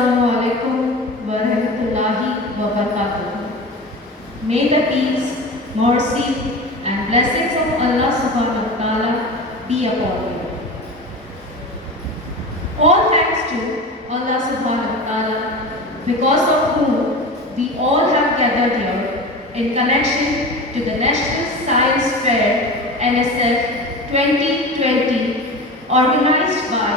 Assalamualaikum warahmatullahi wabarakatuh. May the peace, mercy and blessings of Allah subhanahu wa ta'ala be upon you. All thanks to Allah subhanahu wa ta'ala, because of whom we all have gathered here in connection to the National Science Fair NSF 2020 organized by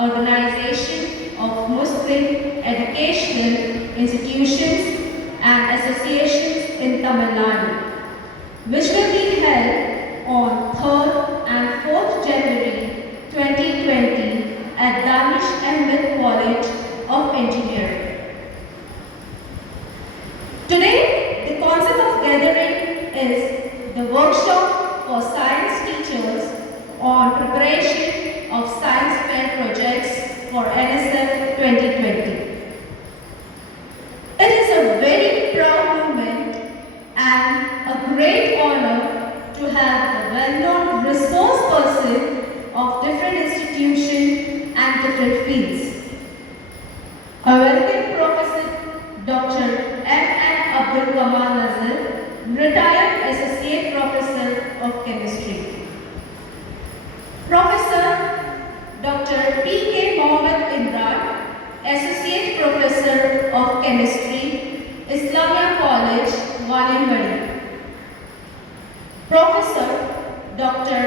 Organization of Muslim Educational Institutions and Associations in Tamil Nadu, which will be held on 3rd and 4th January 2020 at Danish Ahmed College of Engineering. Today, the concept of gathering is the workshop for science teachers on preparation of science fair projects for NSF 2020. It is a very proud moment and a great honor to have the well-known resource person of different institutions and different fields. A welcome Professor Dr. M.N. Abdul Kamal Nazir, retired Associate Professor of Chemistry. Professor Dr. P.K. Mohammed Imran, Associate Professor of Chemistry, Islamia College, Waliambadi. Professor Dr.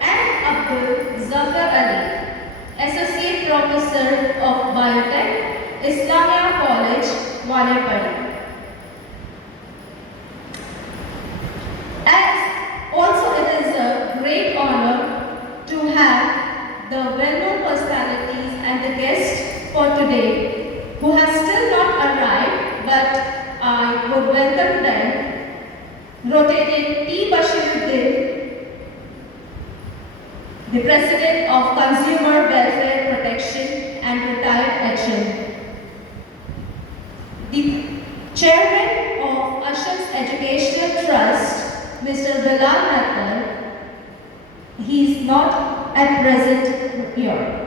M. Abdul Zafar Ali, Associate Professor of Biotech, Islamia College, Waliambadi. As also it is a great honor to have the well-known personalities and the guests for today who have still not arrived, but I would welcome them. Rotating T. Bashiruddin, the President of Consumer Welfare Protection and retired HM. The Chairman of Asham's Educational Trust, Mr. Bilal Nattar, he is not at present here.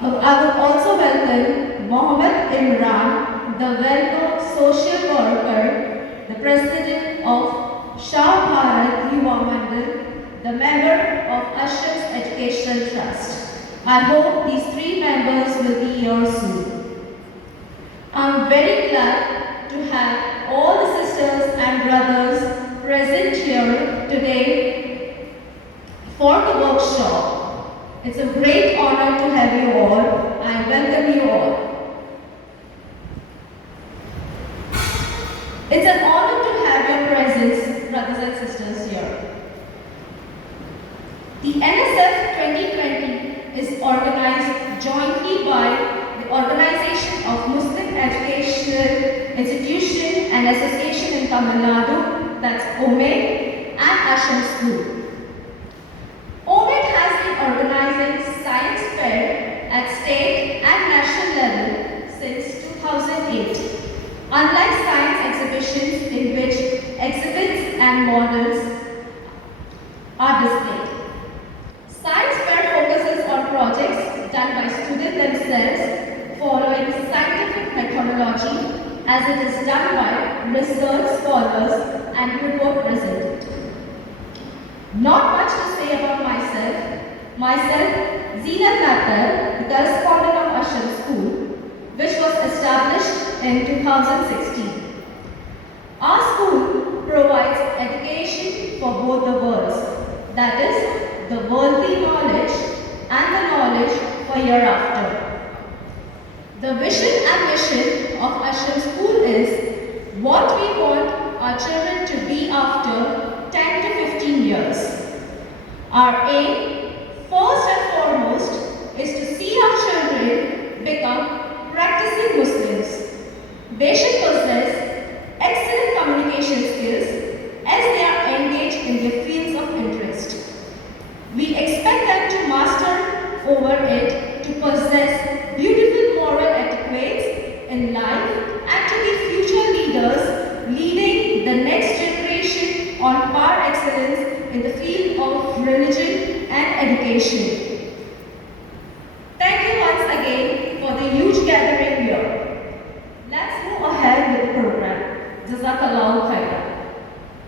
I would also welcome Mohammed Imran, the well-known social worker, the President of Shah Bharat Yuva Mandal, the member of Asham's Educational Trust. I hope these three members will be here soon. I am very glad to have all the sisters and brothers present here today for the workshop. It's a great honor to have you all. I welcome you all. It's an honor to have your presence, brothers and sisters, here. The NSF 2020 is organized jointly by the Organization of Muslim Educational Institution and Association in Tamil Nadu, that's OMEIAT ASH SHAMS SCHOOL. OMEIAT has been organizing science fair at state and national level since 2008. Unlike science exhibitions in which exhibits and models are displayed, science fair focuses on projects done by students themselves following scientific methodology, as it is done by research scholars and report presented. Not much to say about myself. Zeenat Nattar, the correspondent of ASH SHAMS School, which was established in 2016. Our school provides education for both the worlds, that is, the worldly knowledge and the knowledge for hereafter. The vision and mission of ASH SHAMS School is what we want our children to be after 10 to 15 years. Our aim, first and foremost, is to see our children become practicing Muslims. They should possess